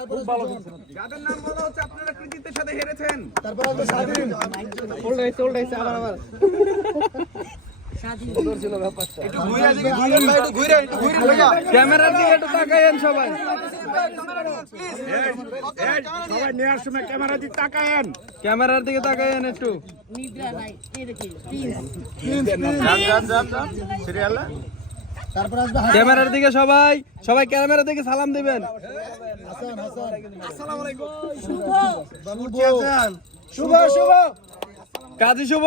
খুব ভালো যাদের নাম বলা হচ্ছে আপনারা কৃতিত্বের সাথে হেরেছেন। তারপর আসবে স্বাধীন। ক্যামেরার দিকে তাকায়েন ক্যামেরার দিকে তাকাইয়েন একটু। ক্যামেরার দিকে সবাই সবাই ক্যামেরার দিকে সালাম দিবেন। হাসান হাসান। শুভ। শুভ। শুভ। কাজী শুভ।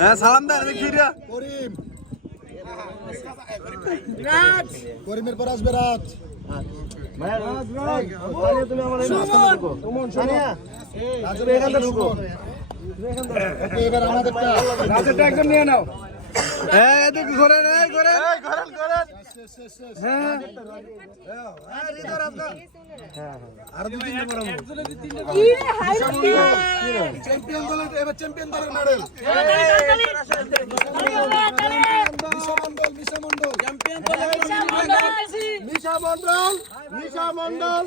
হ্যাঁ সালাম দেন দেখিরা করিম। রাজ। করিমের পর আসবে রাজ। রাজেরটা একজন নিয়ে নাও হ্যাঁ এদিকে ঘোরেন এই ঘোরেন। চ্যাম্পিয়ন দলের এবার চ্যাম্পিয়ন দলের মেডেল মিশা মন্ডল মিশা মন্ডল মিশা মন্ডল নিশা মন্ডল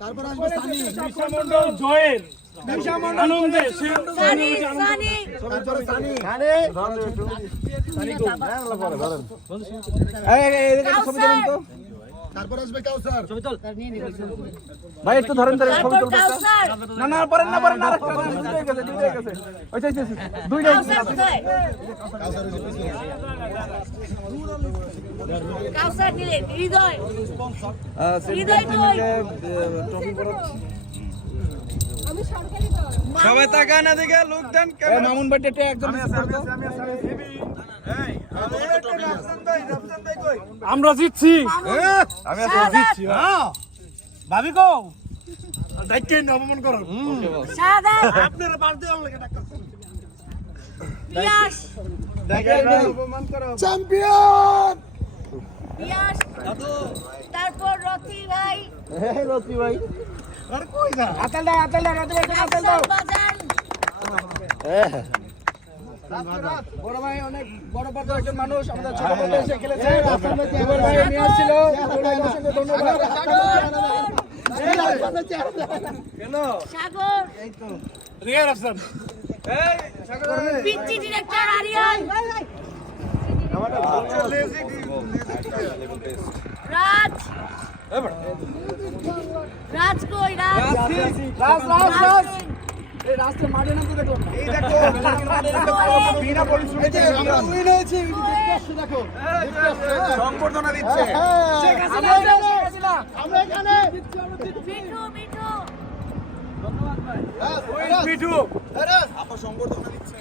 তারপর আসবে সানি নিশা মন্ডল জয়েন নিশা মন্ডল আনন্দে সানি সানি তারপরে সানি সানি সানি এই, এই, এই, সব জানেন তো তারপর আসবে কাউসার। ভাই একটু ধরেন ধরেন ছবি তারপর না না পরেন না পরেন আরেকটা না, দুইটাই গেছে দুইটাই গেছে। ওইটাই গেছে দুইটাই কাউসার কোথায় কাউসার হচ্ছে পিছনে। কাউসার নিলে হৃদয়। হৃদয় নয় ট্রফি সবাই তাকান এদিকে লোক দেন মামুন ভাই এটা একজন আমরা জিতছি। আমি জিতছি ভাবি কো দায়িত্ব অপমান করো সাদা আপনারা বাদ দিয়ে আমাকে ডাক্তার পিয়াস অপমান করো চ্যাম্পিয়ন! পিয়াস তারপর রথি ভাই। রতি ভাই। আরে কই যা? আতাল দাও আতাল দাও রতি ভাই আতাল দাও। বাজান। বড় ভাই অনেক বড় বড় একজন মানুষ আমাদের ছোট বড় এসে খেলেছে। এবার ভাই নিয়ে আসছিল। অসংখ্য ধন্যবাদ। কেন সাগর রিয়ার আফসান এই সাগর পিচ্ছি ডিরেক্টর আরিয়ান রাজ রাজ কই রাজ। রাজ রাজ রাজ? এই রাস্তা মাঠে নামতে দেখলাম এই দেখো বিনা পরিশ্রমে আমরা উইন হয়েছি দেখো সংবর্ধনা দিচ্ছে। আমরা এখানে আমরা এখানে। মিঠু মিঠু। মিঠু আপা সংবর্ধনা দিচ্ছে।